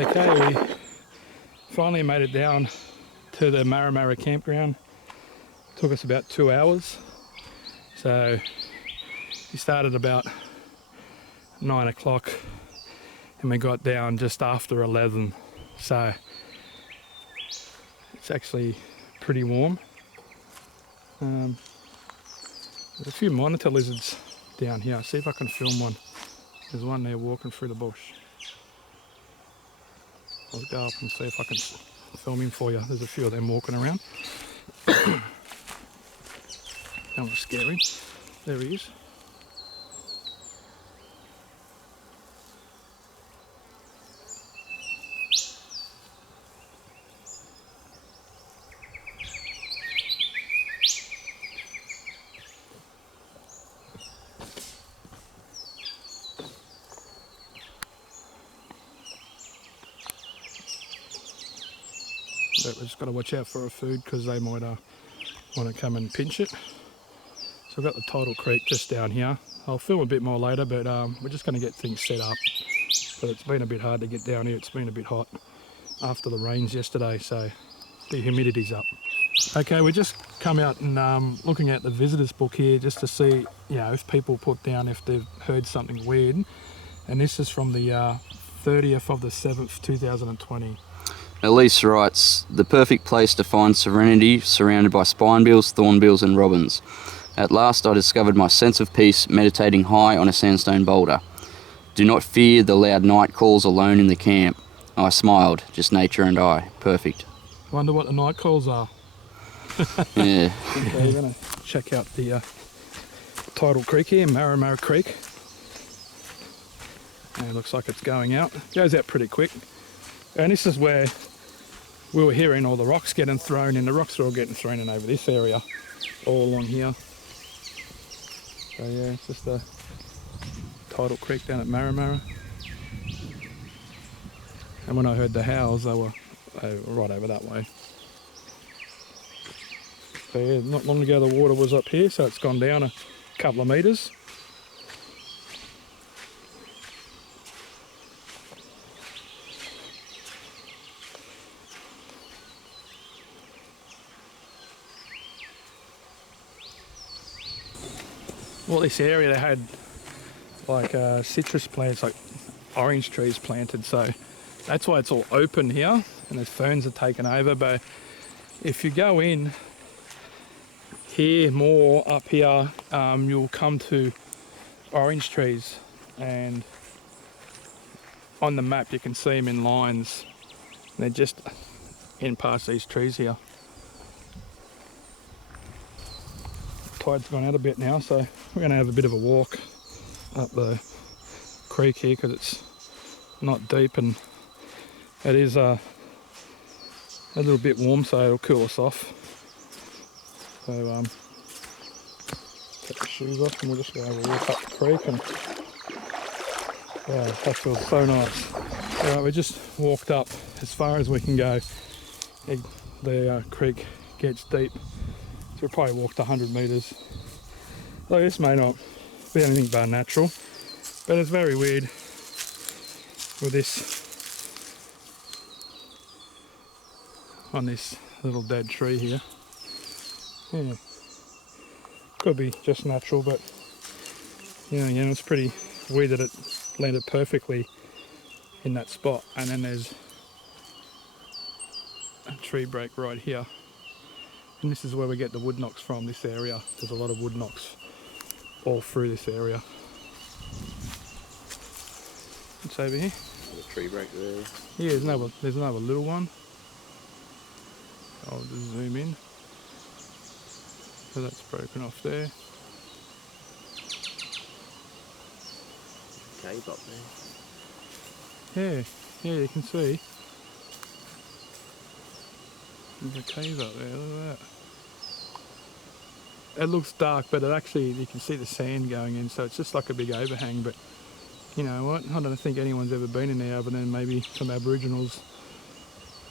Okay, we finally made it down to the Marramarra campground. Took us about 2 hours. So we started about 9 o'clock and we got down just after 11. So it's actually pretty warm. There's a few monitor lizards down here. See if I can film one. There's one there walking through the bush. I'll go up and see if I can film him for you. There's a few of them walking around. Don't want to scare him. There he is. But we just got to watch out for our food because they might want to come and pinch it. So I've got the tidal creek just down here. I'll film a bit more later, but we're just going to get things set up. But it's been a bit hard to get down here. It's been a bit hot after the rains yesterday, so the humidity's up. Okay, we just come out and looking at the visitors book here just to see, if people put down if they've heard something weird. And this is from the 30th of the 7th, 2020. Elise writes, the perfect place to find serenity surrounded by spinebills, thornbills and robins. At last I discovered my sense of peace meditating high on a sandstone boulder. Do not fear the loud night calls alone in the camp. I smiled, just nature and I. Perfect. Wonder what the night calls are. Yeah. Okay, we're going to check out the tidal creek here, Marramarra Creek. And it looks like it's going out. It goes out pretty quick. And this is where we were hearing all the rocks getting thrown in. The rocks are all getting thrown in over this area, all along here. So yeah, it's just a tidal creek down at Marramarra. And when I heard the howls, they were right over that way. So yeah, not long ago the water was up here, so it's gone down a couple of metres. Well, this area they had like citrus plants, like orange trees planted, so that's why it's all open here and the ferns are taken over. But if you go in here more up here, you'll come to orange trees, and on the map you can see them in lines. They're just in past these trees here. Tide's gone out a bit now, so we're going to have a bit of a walk up the creek here because it's not deep and it is a little bit warm, so it'll cool us off. So take the shoes off and we'll just go have a walk up the creek, and yeah, that feels so nice. Alright, we just walked up as far as we can go. The creek gets deep. So we probably walked 100 metres. Like, this may not be anything but natural, but it's very weird with this, on this little dead tree here. Yeah, could be just natural, but it's pretty weird that it landed perfectly in that spot. And then there's a tree break right here. And this is where we get the wood knocks from, this area. There's a lot of wood knocks all through this area. It's over here. The tree break there. Yeah, there's another little one. I'll just zoom in. So that's broken off there. Cave up there. Yeah, you can see. There's a cave up there, look at that. It looks dark, but it actually, you can see the sand going in, so it's just like a big overhang. But you know what, I don't think anyone's ever been in there other than maybe some Aboriginals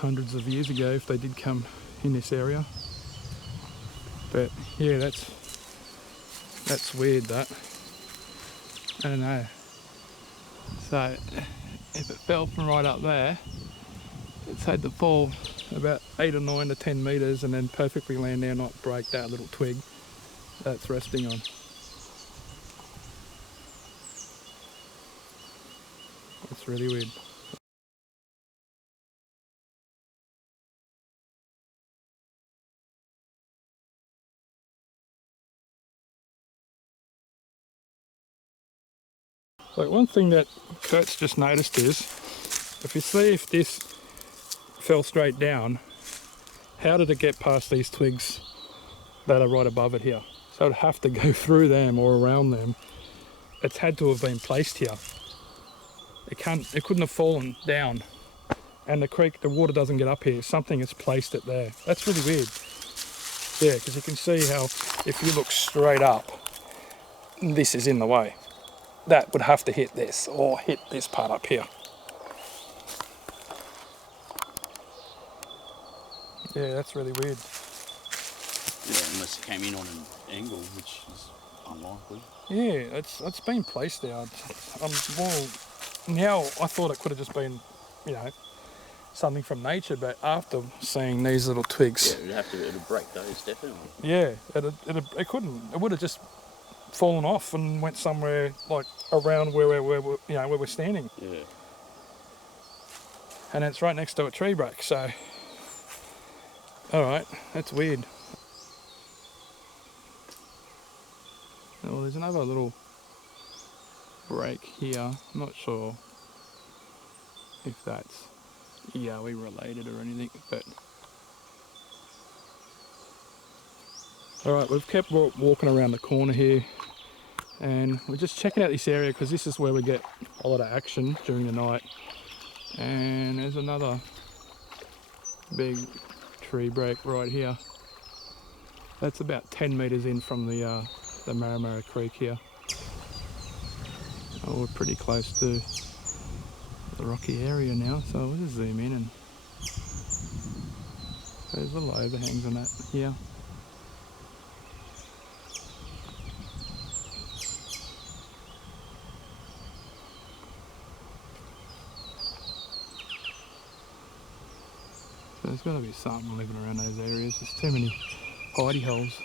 hundreds of years ago, if they did come in this area. But yeah, that's weird, that. I don't know. So if it fell from right up there, it's had to fall about 8 or 9 to 10 metres and then perfectly land there, not break that little twig that's resting on. It's really weird. Like one thing that Kurt's just noticed is, if you see if this fell straight down, how did it get past these twigs that are right above it here? So it'd have to go through them or around them. It's had to have been placed here. It couldn't have fallen down. And the creek, the water doesn't get up here. Something has placed it there. That's really weird. Yeah, because you can see how if you look straight up, this is in the way. That would have to hit this or hit this part up here. Yeah, that's really weird. Yeah, unless it came in on an angle, which is unlikely. Yeah, it's been placed there. Now I thought it could have just been, you know, something from nature, but after seeing these little twigs, Yeah, it'd break those definitely. yeah, it couldn't. It would have just fallen off and went somewhere like around where we're standing. Yeah. And it's right next to a tree break, so all right, that's weird. Oh, there's another little break here. I'm not sure if that's Yowie related or anything, but all right, we've kept walking around the corner here and we're just checking out this area because this is where we get a lot of action during the night. And there's another big tree break right here. That's about 10 metres in from the Marramarra Creek here. Oh, we're pretty close to the rocky area now, so we'll just zoom in and there's little overhangs on that here. So there's got to be something living around those areas. There's too many hidey holes.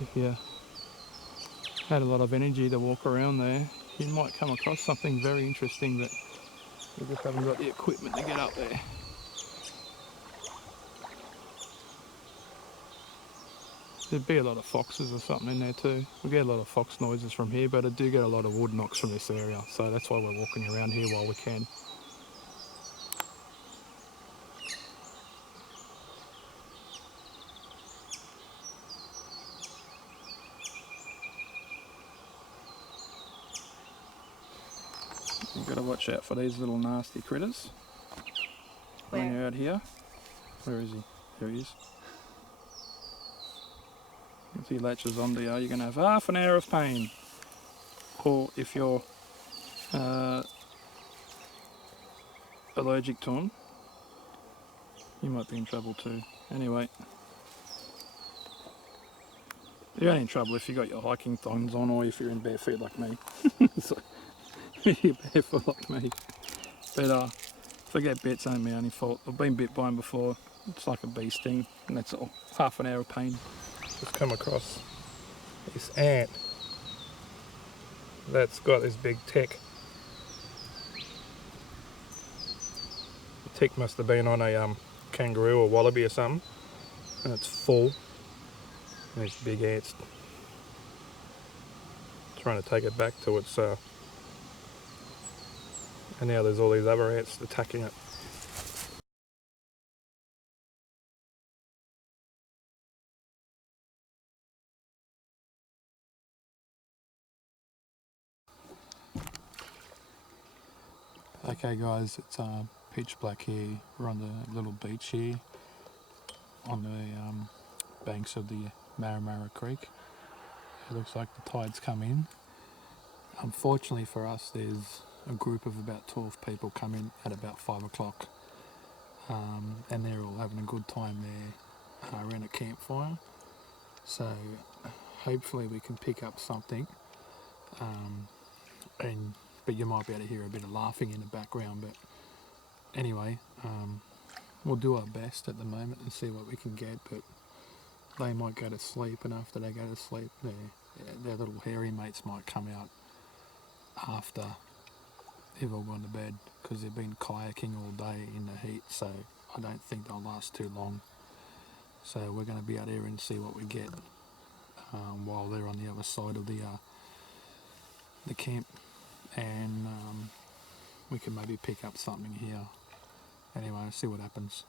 If you had a lot of energy to walk around there, you might come across something very interesting that we just haven't got the equipment to get up there. There'd be a lot of foxes or something in there too. We get a lot of fox noises from here, but I do get a lot of wood knocks from this area, so that's why we're walking around here while we can. You've got to watch out for these little nasty critters. Where? When you're out here. Where is he? There he is. If he latches onto you, you're going to have half an hour of pain. Or if you're allergic to them, you might be in trouble too. Anyway, you're only in trouble if you got your hiking thongs on or if you're in bare feet like me. So, you're barefoot like me. But if I get bits, ain't my only fault. I've been bit by them before. It's like a bee sting, and that's all. Half an hour of pain. Just come across this ant that's got this big tick. The tick must have been on a kangaroo or wallaby or something, and it's full. And these big ants trying to take it back to its and now there's all these other ants attacking it. Okay guys, it's pitch black here. We're on the little beach here on the banks of the Marramarra Creek. It looks like the tide's come in. Unfortunately for us, there's a group of about 12 people come in at about 5 o'clock, and they're all having a good time there around a campfire. So hopefully we can pick up something and but you might be able to hear a bit of laughing in the background. But anyway, we'll do our best at the moment and see what we can get, but they might go to sleep, and after they go to sleep, their little hairy mates might come out after they've all gone to bed, because they've been kayaking all day in the heat, so I don't think they'll last too long. So we're going to be out here and see what we get while they're on the other side of the camp, and we can maybe pick up something here. Anyway, see what happens.